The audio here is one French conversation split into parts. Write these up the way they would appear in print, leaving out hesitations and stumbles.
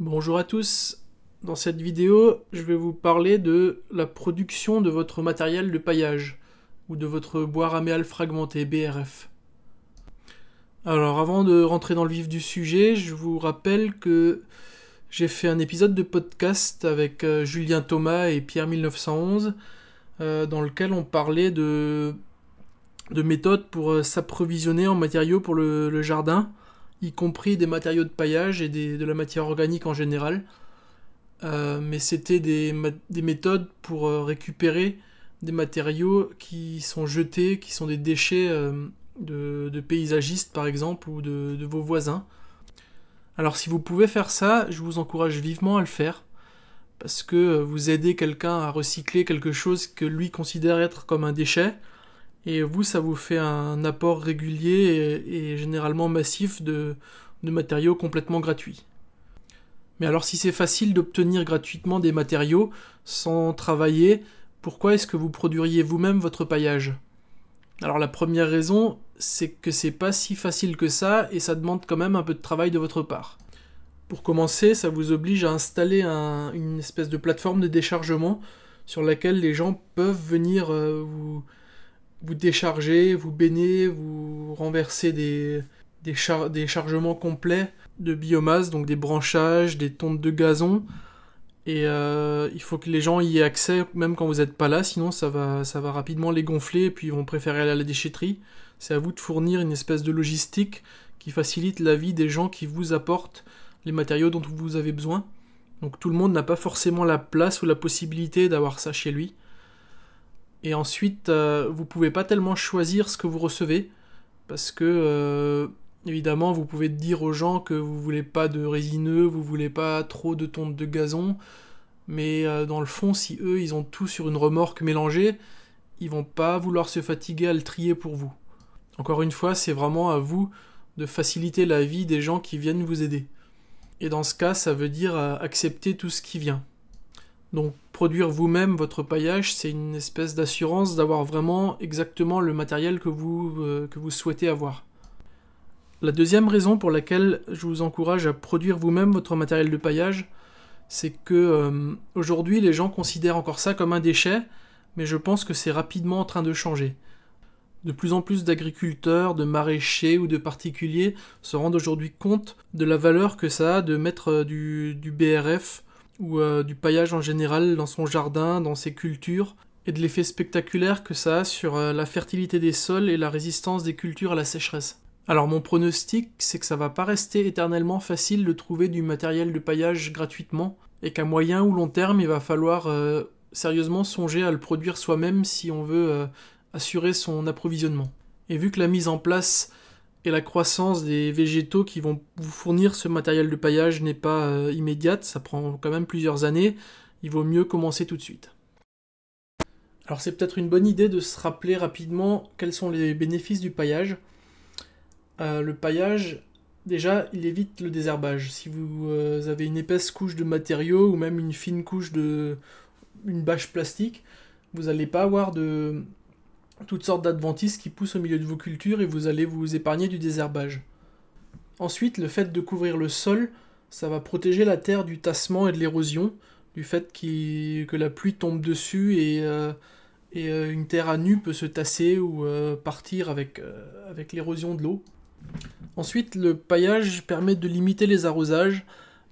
Bonjour à tous, dans cette vidéo je vais vous parler de la production de votre matériel de paillage ou de votre bois raméal fragmenté BRF. Alors avant de rentrer dans le vif du sujet, je vous rappelle que j'ai fait un épisode de podcast avec Julien Thomas et Pierre 1911 dans lequel on parlait de méthodes pour s'approvisionner en matériaux pour le jardin, y compris des matériaux de paillage et de la matière organique en général. Mais c'était des méthodes pour récupérer des matériaux qui sont jetés, qui sont des déchets de paysagistes par exemple, ou de vos voisins. Alors si vous pouvez faire ça, je vous encourage vivement à le faire, parce que vous aidez quelqu'un à recycler quelque chose que lui considère être comme un déchet, et vous, ça vous fait un apport régulier et généralement massif de matériaux complètement gratuits. Mais alors si c'est facile d'obtenir gratuitement des matériaux sans travailler, pourquoi est-ce que vous produiriez vous-même votre paillage? Alors la première raison, c'est que c'est pas si facile que ça et ça demande quand même un peu de travail de votre part. Pour commencer, ça vous oblige à installer une espèce de plateforme de déchargement sur laquelle les gens peuvent venir vous décharger, vous baigner, vous renverser des chargements complets de biomasse, donc des branchages, des tontes de gazon. Et il faut que les gens y aient accès même quand vous n'êtes pas là, sinon ça va rapidement les gonfler et puis ils vont préférer aller à la déchetterie. C'est à vous de fournir une espèce de logistique qui facilite la vie des gens qui vous apportent les matériaux dont vous avez besoin. Donc tout le monde n'a pas forcément la place ou la possibilité d'avoir ça chez lui. Et ensuite, vous pouvez pas tellement choisir ce que vous recevez, parce que évidemment, vous pouvez dire aux gens que vous voulez pas de résineux, vous voulez pas trop de tontes de gazon, mais dans le fond, si eux, ils ont tout sur une remorque mélangée, ils vont pas vouloir se fatiguer à le trier pour vous. Encore une fois, c'est vraiment à vous de faciliter la vie des gens qui viennent vous aider. Et dans ce cas, ça veut dire accepter tout ce qui vient. Donc produire vous-même votre paillage, c'est une espèce d'assurance d'avoir vraiment exactement le matériel que vous souhaitez avoir. La deuxième raison pour laquelle je vous encourage à produire vous-même votre matériel de paillage, c'est que aujourd'hui les gens considèrent encore ça comme un déchet, mais je pense que c'est rapidement en train de changer. De plus en plus d'agriculteurs, de maraîchers ou de particuliers se rendent aujourd'hui compte de la valeur que ça a de mettre du BRF ou du paillage en général dans son jardin, dans ses cultures, et de l'effet spectaculaire que ça a sur la fertilité des sols et la résistance des cultures à la sécheresse. Alors mon pronostic, c'est que ça va pas rester éternellement facile de trouver du matériel de paillage gratuitement, et qu'à moyen ou long terme, il va falloir sérieusement songer à le produire soi-même si on veut assurer son approvisionnement. Et vu que la mise en place et la croissance des végétaux qui vont vous fournir ce matériel de paillage n'est pas immédiate, ça prend quand même plusieurs années, il vaut mieux commencer tout de suite. Alors c'est peut-être une bonne idée de se rappeler rapidement quels sont les bénéfices du paillage. Le paillage, déjà, il évite le désherbage. Si vous avez une épaisse couche de matériaux ou même une fine couche une bâche plastique, vous n'allez pas avoir toutes sortes d'adventices qui poussent au milieu de vos cultures et vous allez vous épargner du désherbage. Ensuite, le fait de couvrir le sol, ça va protéger la terre du tassement et de l'érosion, du fait que la pluie tombe dessus et une terre à nu peut se tasser ou partir avec l'érosion de l'eau. Ensuite, le paillage permet de limiter les arrosages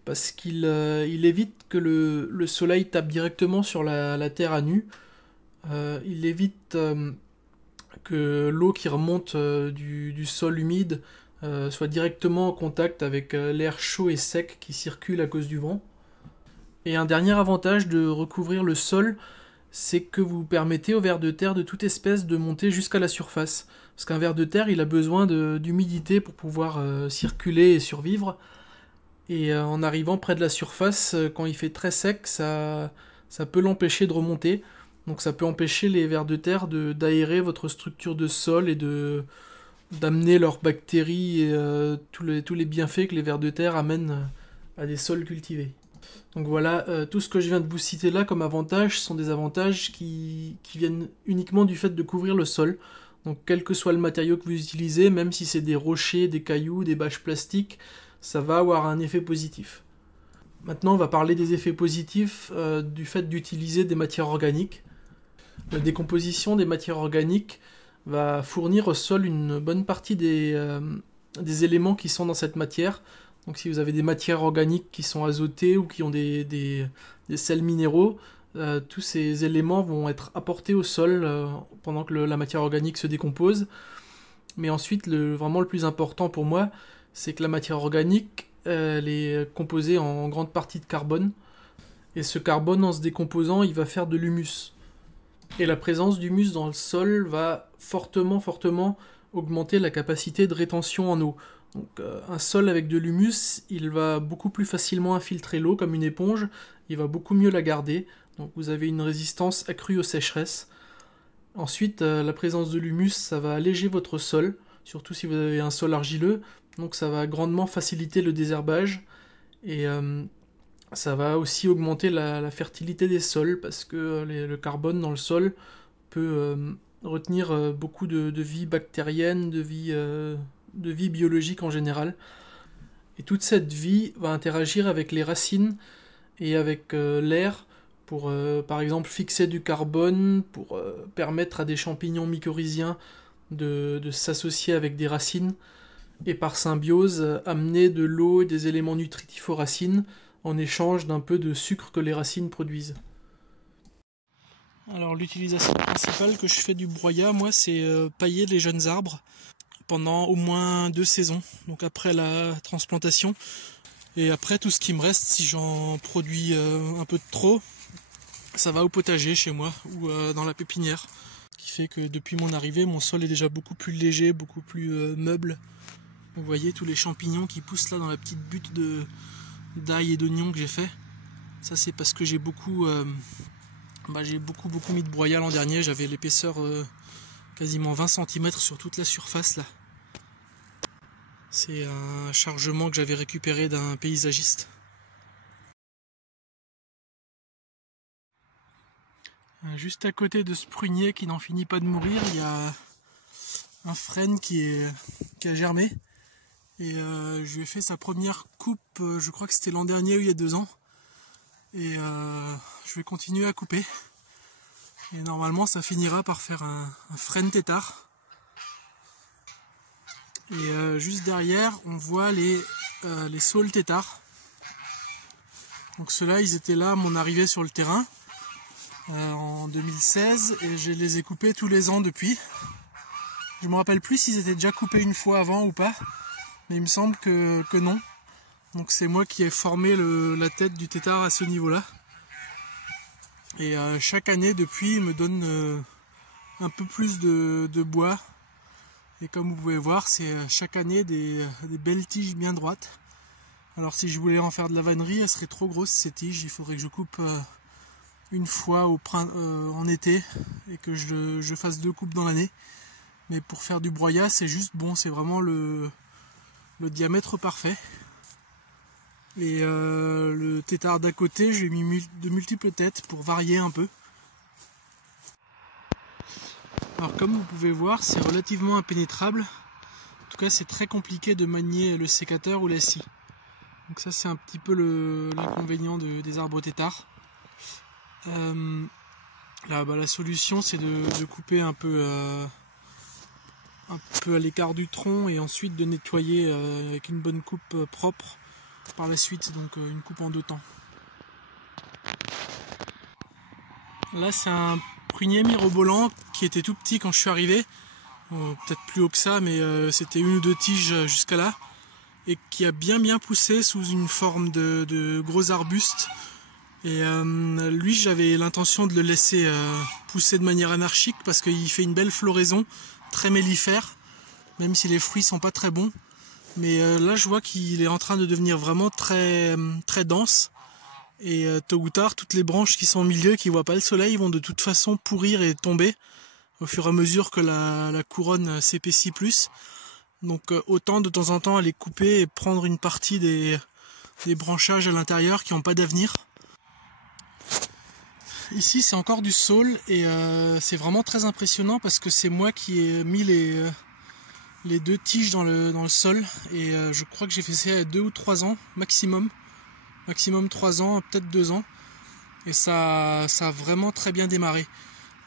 parce qu'il évite que le soleil tape directement sur la terre à nu. Il évite que l'eau qui remonte du sol humide soit directement en contact avec l'air chaud et sec qui circule à cause du vent. Et un dernier avantage de recouvrir le sol, c'est que vous permettez aux vers de terre de toute espèce de monter jusqu'à la surface. Parce qu'un ver de terre, il a besoin d'humidité pour pouvoir circuler et survivre. Et en arrivant près de la surface, quand il fait très sec, ça peut l'empêcher de remonter. Donc ça peut empêcher les vers de terre d'aérer votre structure de sol et d'amener leurs bactéries et tous les bienfaits que les vers de terre amènent à des sols cultivés. Donc voilà, tout ce que je viens de vous citer là comme avantages sont des avantages qui viennent uniquement du fait de couvrir le sol. Donc quel que soit le matériau que vous utilisez, même si c'est des rochers, des cailloux, des bâches plastiques, ça va avoir un effet positif. Maintenant, on va parler des effets positifs du fait d'utiliser des matières organiques. La décomposition des matières organiques va fournir au sol une bonne partie des éléments qui sont dans cette matière. Donc si vous avez des matières organiques qui sont azotées ou qui ont des sels minéraux, tous ces éléments vont être apportés au sol pendant que la matière organique se décompose. Mais ensuite, vraiment le plus important pour moi, c'est que la matière organique, elle est composée en grande partie de carbone. Et ce carbone, en se décomposant, il va faire de l'humus. Et la présence d'humus dans le sol va fortement augmenter la capacité de rétention en eau. Donc un sol avec de l'humus, il va beaucoup plus facilement infiltrer l'eau comme une éponge, il va beaucoup mieux la garder, donc vous avez une résistance accrue aux sécheresses. Ensuite, la présence de l'humus, ça va alléger votre sol, surtout si vous avez un sol argileux, donc ça va grandement faciliter le désherbage, et ça va aussi augmenter la fertilité des sols, parce que le carbone dans le sol peut retenir beaucoup de vie bactérienne, de vie biologique en général. Et toute cette vie va interagir avec les racines et avec l'air pour, par exemple, fixer du carbone, pour permettre à des champignons mycorhiziens de s'associer avec des racines, et par symbiose, amener de l'eau et des éléments nutritifs aux racines, en échange d'un peu de sucre que les racines produisent. Alors l'utilisation principale que je fais du broyat, moi, c'est pailler les jeunes arbres pendant au moins 2 saisons, donc après la transplantation. Et après, tout ce qui me reste, si j'en produis un peu de trop, ça va au potager chez moi ou dans la pépinière. Ce qui fait que depuis mon arrivée, mon sol est déjà beaucoup plus léger, beaucoup plus meuble. Vous voyez tous les champignons qui poussent là dans la petite butte d'ail et d'oignon que j'ai fait. Ça, c'est parce que j'ai beaucoup mis de broyat l'an dernier. J'avais l'épaisseur quasiment 20 cm sur toute la surface là. C'est un chargement que j'avais récupéré d'un paysagiste. Juste à côté de ce prunier qui n'en finit pas de mourir, il y a un frêne qui a germé. Et je lui ai fait sa première coupe, je crois que c'était l'an dernier ou il y a 2 ans. Et je vais continuer à couper. Et normalement ça finira par faire un frêne tétard. Et juste derrière, on voit les saules tétards. Donc ceux-là, ils étaient là à mon arrivée sur le terrain en 2016 et je les ai coupés tous les ans depuis. Je me rappelle plus s'ils étaient déjà coupés une fois avant ou pas, mais il me semble que non. Donc c'est moi qui ai formé la tête du tétard à ce niveau-là. Et chaque année depuis, il me donne un peu plus de bois. Et comme vous pouvez voir, c'est chaque année des belles tiges bien droites. Alors si je voulais en faire de la vannerie, elles seraient trop grosses ces tiges. Il faudrait que je coupe une fois en été et que je fasse 2 coupes dans l'année. Mais pour faire du broyat, c'est juste bon, c'est vraiment le diamètre parfait. Et le tétard d'à côté, j'ai mis de multiples têtes pour varier un peu. Alors comme vous pouvez voir, c'est relativement impénétrable. En tout cas, c'est très compliqué de manier le sécateur ou la scie. Donc ça, c'est un petit peu l'inconvénient des arbres tétards. La solution, c'est de couper un peu à l'écart du tronc et ensuite de nettoyer avec une bonne coupe propre par la suite, donc une coupe en 2 temps. Là, c'est un prunier mirobolant qui était tout petit quand je suis arrivé, peut-être plus haut que ça, mais c'était 1 ou 2 tiges jusqu'à là, et qui a bien poussé sous une forme de gros arbustes. Et lui, j'avais l'intention de le laisser pousser de manière anarchique parce qu'il fait une belle floraison, très mellifère, même si les fruits sont pas très bons. Mais là, je vois qu'il est en train de devenir vraiment très dense. Et tôt ou tard, toutes les branches qui sont au milieu, qui ne voient pas le soleil, vont de toute façon pourrir et tomber au fur et à mesure que la couronne s'épaissit plus. Donc autant de temps en temps aller couper et prendre une partie des branchages à l'intérieur qui n'ont pas d'avenir. Ici, c'est encore du saule et c'est vraiment très impressionnant parce que c'est moi qui ai mis les 2 tiges dans le sol et je crois que j'ai fait ça il y a 2 ou 3 ans maximum. maximum 3 ans, peut-être 2 ans. Et ça a vraiment très bien démarré.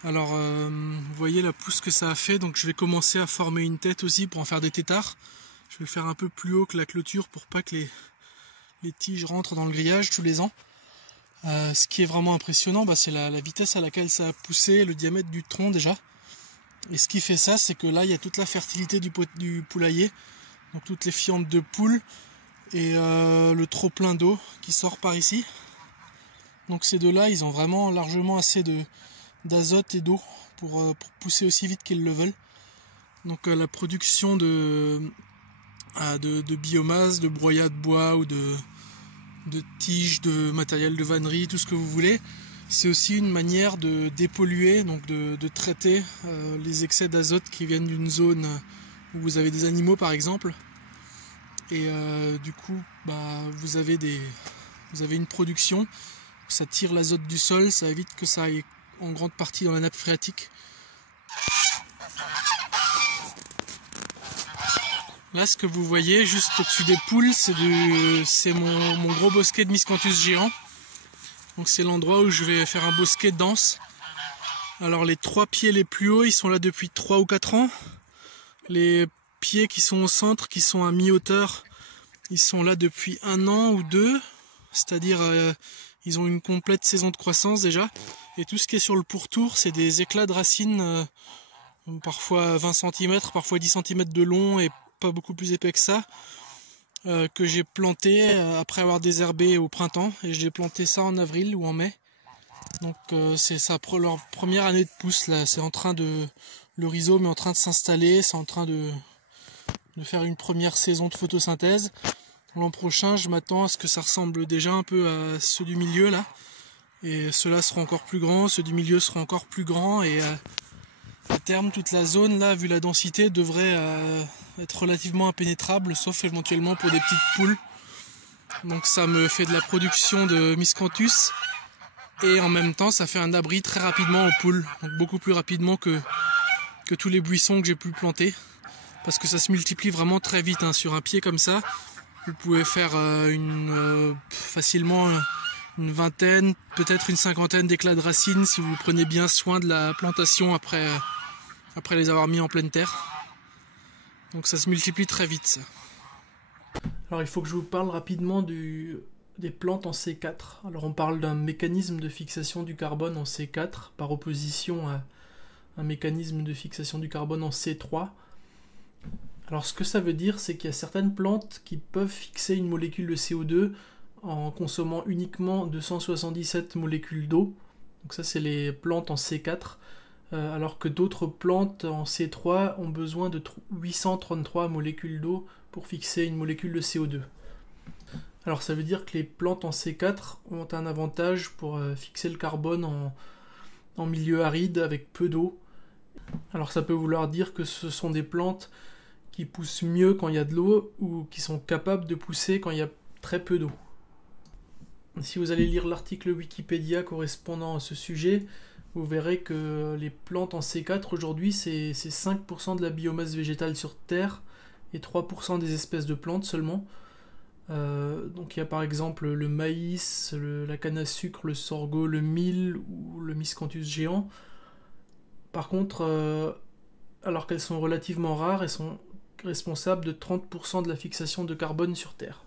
Alors vous voyez la pousse que ça a fait, donc je vais commencer à former une tête aussi pour en faire des têtards. Je vais le faire un peu plus haut que la clôture pour pas que les tiges rentrent dans le grillage tous les ans. Ce qui est vraiment impressionnant, c'est la vitesse à laquelle ça a poussé, le diamètre du tronc déjà. Et ce qui fait ça, c'est que là il y a toute la fertilité du poulailler, donc toutes les fientes de poules et le trop plein d'eau qui sort par ici. Donc ces deux-là, ils ont vraiment largement assez d'azote et d'eau pour pousser aussi vite qu'ils le veulent. Donc la production de biomasse, de broyat de bois ou de tiges, de matériel de vannerie, tout ce que vous voulez, c'est aussi une manière de dépolluer, donc de traiter les excès d'azote qui viennent d'une zone où vous avez des animaux par exemple. Et du coup, vous avez une production. Ça tire l'azote du sol, ça évite que ça aille en grande partie dans la nappe phréatique. Là, ce que vous voyez juste au-dessus des poules, c'est mon gros bosquet de Miscanthus géant. Donc c'est l'endroit où je vais faire un bosquet dense. Alors les 3 pieds les plus hauts, ils sont là depuis 3 ou 4 ans. Les pieds qui sont au centre, qui sont à mi-hauteur, ils sont là depuis 1 an ou 2. C'est-à-dire ils ont une complète saison de croissance déjà. Et tout ce qui est sur le pourtour, c'est des éclats de racines, parfois 20 cm, parfois 10 cm de long et pas beaucoup plus épais que ça, que j'ai planté après avoir désherbé au printemps. Et j'ai planté ça en avril ou en mai. Donc c'est leur première année de pousse là. C'est en train le rhizome est en train de s'installer, c'est en train de faire une première saison de photosynthèse. L'an prochain, je m'attends à ce que ça ressemble déjà un peu à ceux du milieu là. Et ceux-là seront encore plus grands, ceux du milieu seront encore plus grands. Et à terme, toute la zone là, vu la densité, devrait être relativement impénétrable, sauf éventuellement pour des petites poules. Donc ça me fait de la production de Miscanthus. Et en même temps, ça fait un abri très rapidement aux poules. Donc beaucoup plus rapidement que tous les buissons que j'ai pu planter. Parce que ça se multiplie vraiment très vite hein, sur un pied comme ça. Vous pouvez faire facilement une vingtaine, peut-être une cinquantaine d'éclats de racines si vous prenez bien soin de la plantation après les avoir mis en pleine terre. Donc ça se multiplie très vite ça. Alors il faut que je vous parle rapidement des plantes en C4. Alors on parle d'un mécanisme de fixation du carbone en C4 par opposition à un mécanisme de fixation du carbone en C3. Alors ce que ça veut dire, c'est qu'il y a certaines plantes qui peuvent fixer une molécule de CO2 en consommant uniquement 277 molécules d'eau. Donc ça c'est les plantes en C4, alors que d'autres plantes en C3 ont besoin de 833 molécules d'eau pour fixer une molécule de CO2. Alors ça veut dire que les plantes en C4 ont un avantage pour fixer le carbone en milieu aride avec peu d'eau. Alors ça peut vouloir dire que ce sont des plantes qui poussent mieux quand il y a de l'eau ou qui sont capables de pousser quand il y a très peu d'eau. Si vous allez lire l'article Wikipédia correspondant à ce sujet, vous verrez que les plantes en C4 aujourd'hui c'est 5% de la biomasse végétale sur Terre et 3% des espèces de plantes seulement. Donc il y a par exemple le maïs, la canne à sucre, le sorgho, le mil ou le Miscanthus géant. Par contre, alors qu'elles sont relativement rares, elles sont responsables de 30% de la fixation de carbone sur Terre.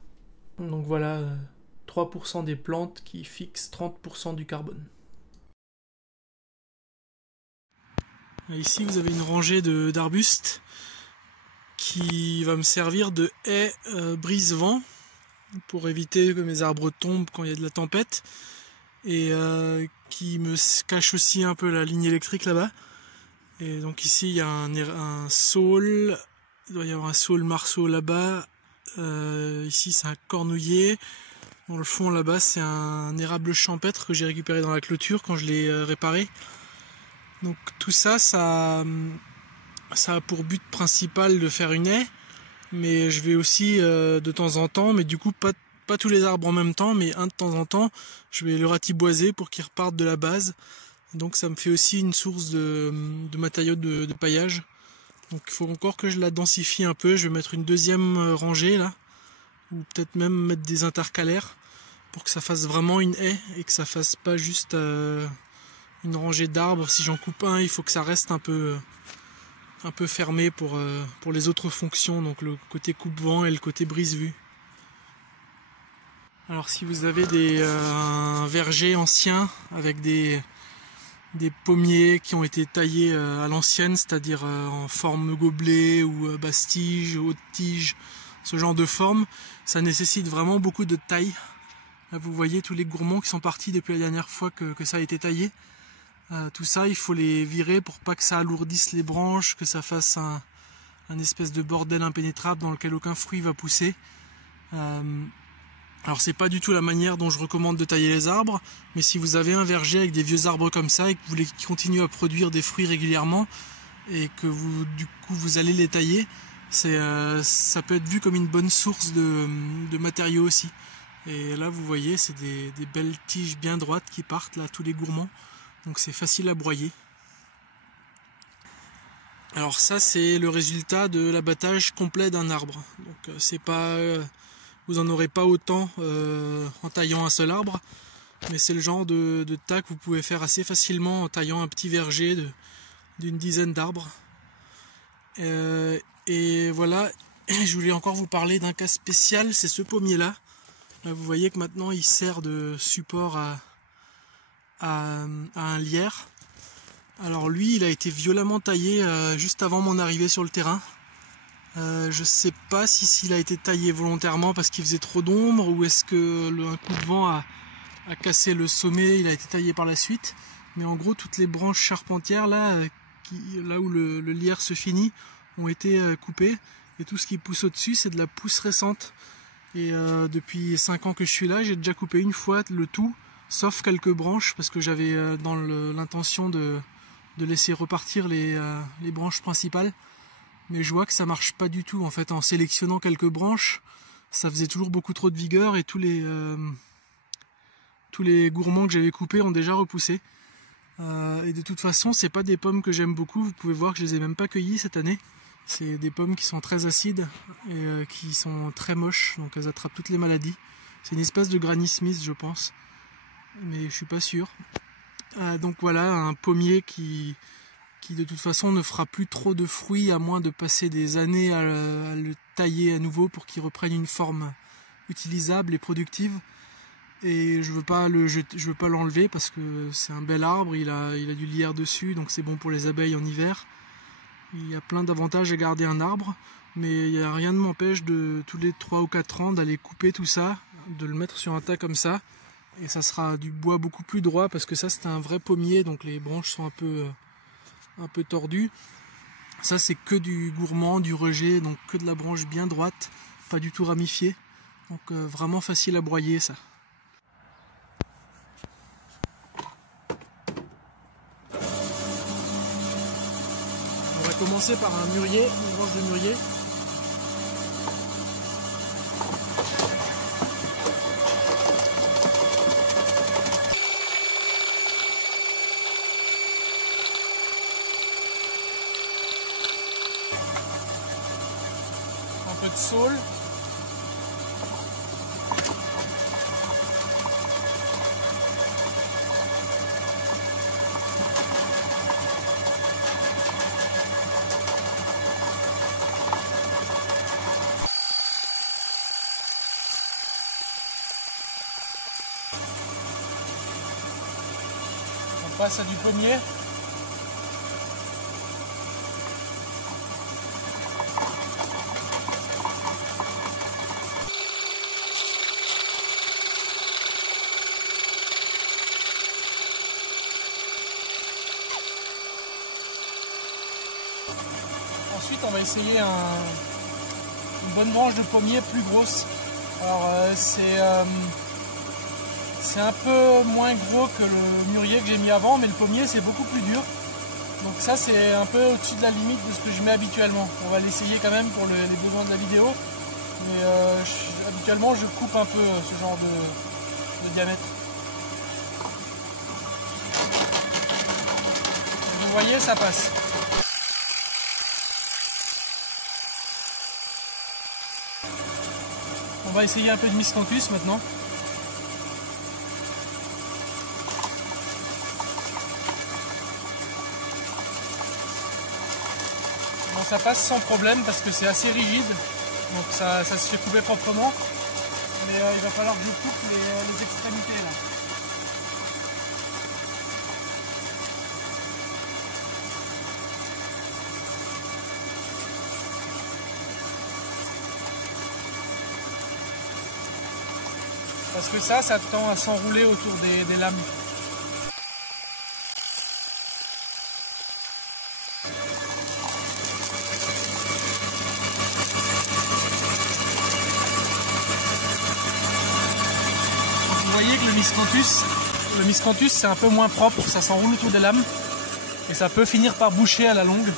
Donc voilà, 3% des plantes qui fixent 30% du carbone. Ici vous avez une rangée d'arbustes qui va me servir de haie brise-vent pour éviter que mes arbres tombent quand il y a de la tempête et qui me cache aussi un peu la ligne électrique là-bas. Et donc ici il y a un saule, il doit y avoir un saule marceau là-bas, ici c'est un cornouiller, dans le fond là-bas c'est un érable champêtre que j'ai récupéré dans la clôture quand je l'ai réparé. Donc tout ça, ça a pour but principal de faire une haie, mais je vais aussi de temps en temps, mais du coup pas tous les arbres en même temps, mais un de temps en temps, je vais le ratiboiser pour qu'il reparte de la base. Donc ça me fait aussi une source de matériaux de paillage. Donc il faut encore que je la densifie un peu. Je vais mettre une deuxième rangée là, ou peut-être même mettre des intercalaires pour que ça fasse vraiment une haie et que ça fasse pas juste une rangée d'arbres. Si j'en coupe un, il faut que ça reste un peu fermé pour les autres fonctions, donc le côté coupe-vent et le côté brise-vue. Alors si vous avez un verger ancien avec des pommiers qui ont été taillés à l'ancienne, c'est-à-dire en forme gobelet ou bastige, haute tige, ce genre de forme, ça nécessite vraiment beaucoup de taille. Là, vous voyez tous les gourmands qui sont partis depuis la dernière fois que ça a été taillé. Tout ça, il faut les virer pour pas que ça alourdisse les branches, que ça fasse un espèce de bordel impénétrable dans lequel aucun fruit va pousser. Alors c'est pas du tout la manière dont je recommande de tailler les arbres, mais si vous avez un verger avec des vieux arbres comme ça et que vous voulez qu'ils continuent à produire des fruits régulièrement et que vous allez les tailler, ça peut être vu comme une bonne source de matériaux aussi. Et là vous voyez, c'est des belles tiges bien droites qui partent là, tous les gourmands, donc c'est facile à broyer. Alors ça c'est le résultat de l'abattage complet d'un arbre, donc c'est pas... vous n'en aurez pas autant en taillant un seul arbre, mais c'est le genre de tas que vous pouvez faire assez facilement en taillant un petit verger d'une dizaine d'arbres. Et voilà, je voulais encore vous parler d'un cas spécial, c'est ce pommier-là. Là, vous voyez que maintenant il sert de support à un lierre. Alors lui, il a été violemment taillé juste avant mon arrivée sur le terrain. Je sais pas s'il a été taillé volontairement parce qu'il faisait trop d'ombre ou est-ce que un coup de vent a cassé le sommet, il a été taillé par la suite. Mais en gros, toutes les branches charpentières là où le lierre se finit ont été coupées et tout ce qui pousse au-dessus c'est de la pousse récente. Et depuis 5 ans que je suis là, j'ai déjà coupé une fois le tout, sauf quelques branches parce que j'avais dans l'intention de laisser repartir les branches principales. Mais je vois que ça marche pas du tout en fait. En sélectionnant quelques branches, ça faisait toujours beaucoup trop de vigueur et tous les gourmands que j'avais coupés ont déjà repoussé. Et de toute façon, c'est pas des pommes que j'aime beaucoup. Vous pouvez voir que je les ai même pas cueillies cette année. C'est des pommes qui sont très acides et qui sont très moches, donc elles attrapent toutes les maladies. C'est une espèce de Granny Smith, je pense, mais je suis pas sûr. Donc voilà, un pommier qui de toute façon ne fera plus trop de fruits à moins de passer des années à le tailler à nouveau pour qu'il reprenne une forme utilisable et productive. Et je veux pas l'enlever parce que c'est un bel arbre, il a du lierre dessus, donc c'est bon pour les abeilles en hiver. Il y a plein d'avantages à garder un arbre, mais rien ne m'empêche de tous les 3 ou 4 ans d'aller couper tout ça, de le mettre sur un tas comme ça, et ça sera du bois beaucoup plus droit parce que ça c'est un vrai pommier, donc les branches sont un peu tordues. Ça c'est que du gourmand, du rejet, donc que de la branche bien droite, pas du tout ramifiée, donc vraiment facile à broyer ça. On va commencer par un mûrier, une branche de mûrier. Un peu de saule. On passe à du pommier. Ensuite, on va essayer une bonne branche de pommier plus grosse. Alors, c'est un peu moins gros que le mûrier que j'ai mis avant, mais le pommier c'est beaucoup plus dur. Donc ça c'est un peu au-dessus de la limite de ce que je mets habituellement. On va l'essayer quand même pour les besoins de la vidéo. Mais habituellement je coupe un peu ce genre de diamètre. Et vous voyez, ça passe. On va essayer un peu de miscanthus maintenant. Bon, ça passe sans problème parce que c'est assez rigide, donc ça se fait couper proprement. Mais il va falloir que je coupe les extrémités là. Parce que ça tend à s'enrouler autour des lames. Vous voyez que le miscanthus c'est un peu moins propre, ça s'enroule autour des lames et ça peut finir par boucher à la longue.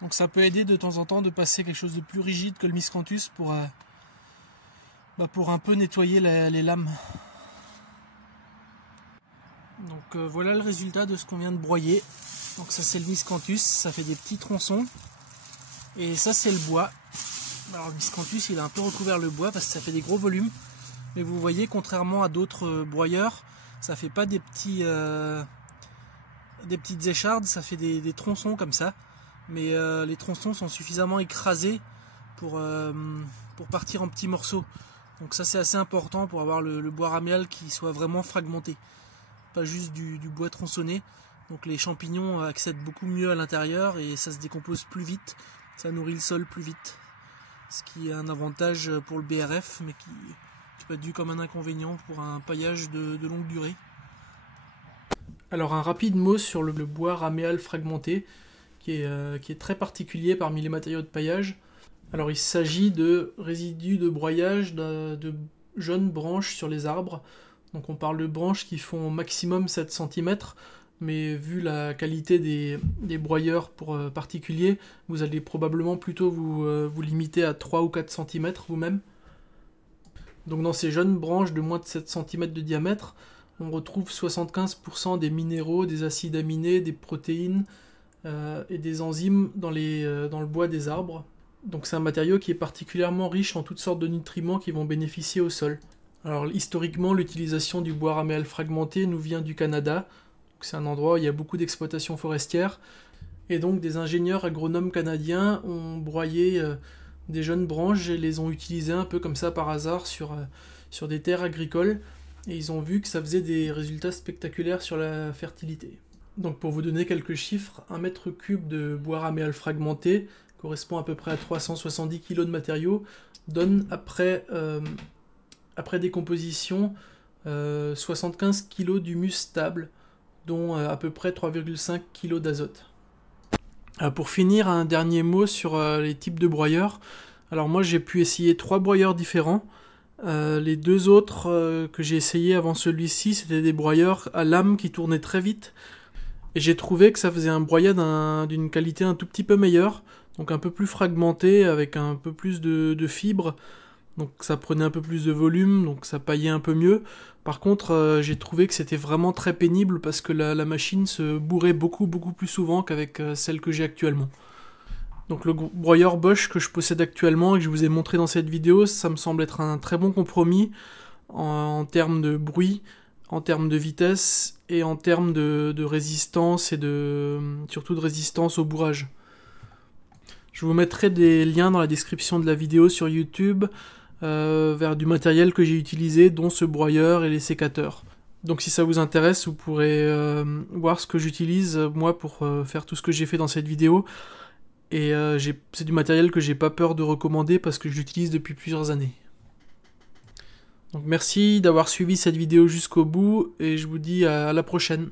Donc ça peut aider de temps en temps de passer quelque chose de plus rigide que le miscanthus pour un peu nettoyer les lames. Donc voilà le résultat de ce qu'on vient de broyer. Donc ça c'est le miscanthus, ça fait des petits tronçons. Et ça c'est le bois. Alors le miscanthus il a un peu recouvert le bois parce que ça fait des gros volumes. Mais vous voyez, contrairement à d'autres broyeurs, ça fait pas des petites échardes, ça fait des tronçons comme ça. Mais les tronçons sont suffisamment écrasés pour partir en petits morceaux. Donc ça c'est assez important pour avoir le bois raméal qui soit vraiment fragmenté. Pas juste du bois tronçonné. Donc les champignons accèdent beaucoup mieux à l'intérieur et ça se décompose plus vite. Ça nourrit le sol plus vite. Ce qui est un avantage pour le BRF, mais qui peut être vu comme un inconvénient pour un paillage de longue durée. Alors un rapide mot sur le bois raméal fragmenté, qui est très particulier parmi les matériaux de paillage. Alors il s'agit de résidus de broyage de jeunes branches sur les arbres. Donc on parle de branches qui font au maximum 7 cm, mais vu la qualité des broyeurs pour particuliers, vous allez probablement plutôt vous limiter à 3 ou 4 cm vous-même. Donc dans ces jeunes branches de moins de 7 cm de diamètre, on retrouve 75% des minéraux, des acides aminés, des protéines, et des enzymes dans le bois des arbres. Donc c'est un matériau qui est particulièrement riche en toutes sortes de nutriments qui vont bénéficier au sol. Alors historiquement, l'utilisation du bois raméal fragmenté nous vient du Canada. C'est un endroit où il y a beaucoup d'exploitations forestières. Et donc des ingénieurs agronomes canadiens ont broyé des jeunes branches et les ont utilisées un peu comme ça par hasard sur des terres agricoles. Et ils ont vu que ça faisait des résultats spectaculaires sur la fertilité. Donc pour vous donner quelques chiffres, 1 mètre cube de bois raméal fragmenté correspond à peu près à 370 kg de matériaux, donne après décomposition 75 kg d'humus stable, dont à peu près 3,5 kg d'azote. Pour finir, un dernier mot sur les types de broyeurs. Alors moi j'ai pu essayer 3 broyeurs différents. Les 2 autres que j'ai essayé avant celui-ci, c'était des broyeurs à lame qui tournaient très vite. Et j'ai trouvé que ça faisait un broyat d'une qualité un tout petit peu meilleure, donc un peu plus fragmenté, avec un peu plus de fibres, donc ça prenait un peu plus de volume, donc ça paillait un peu mieux. Par contre, j'ai trouvé que c'était vraiment très pénible parce que la machine se bourrait beaucoup plus souvent qu'avec celle que j'ai actuellement. Donc le broyeur Bosch que je possède actuellement et que je vous ai montré dans cette vidéo, ça me semble être un très bon compromis en termes de bruit, en termes de vitesse et en termes de résistance et surtout de résistance au bourrage. Je vous mettrai des liens dans la description de la vidéo sur YouTube vers du matériel que j'ai utilisé, dont ce broyeur et les sécateurs. Donc si ça vous intéresse, vous pourrez voir ce que j'utilise moi pour faire tout ce que j'ai fait dans cette vidéo. Et c'est du matériel que j'ai pas peur de recommander parce que je l'utilise depuis plusieurs années. Donc merci d'avoir suivi cette vidéo jusqu'au bout et je vous dis à la prochaine.